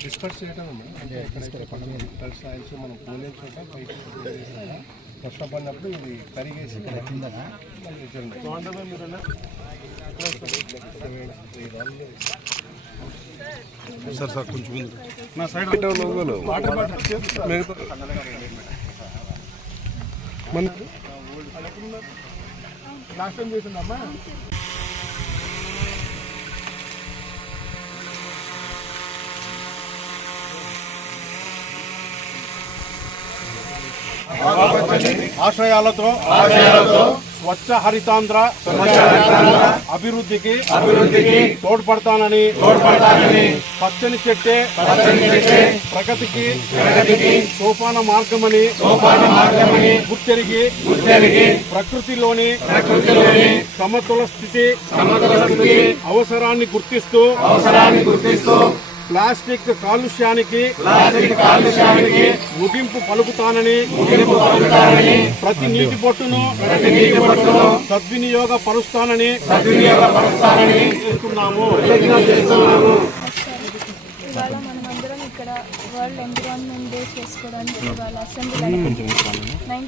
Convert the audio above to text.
Discuss చేయడం అంటే soils మనం పోలేని చోట పైకి కష్టపడినప్పుడు ఇది కరిగేసి సార్ సార్ కొంచెం నా సైడ్ మన లాస్ట్ టైం చేసిందమ్మా ఆశయాలతో స్వచ్ఛ హరితాంధ్ర అభివృద్ధికి తోడ్పడతానని పచ్చని చెట్టే ప్రగతికి సోపాన మార్గమని గుర్తెరిగి ప్రకృతిలోని సమతుల స్థితి అవసరాన్ని గుర్తిస్తూ ప్లాస్టిక్ కాలుష్యానికి ముగింపు పలుకుతానని ప్రతి నీటి బొట్టును సద్వినియోగ పరుస్తానని చేస్తున్నాము. ఇవాళ మనమందరం ఇక్కడ వరల్డ్ ఎన్విరాన్మెంట్ డే చేసుకోవడానికి ఇవాళ అసెంబ్లీ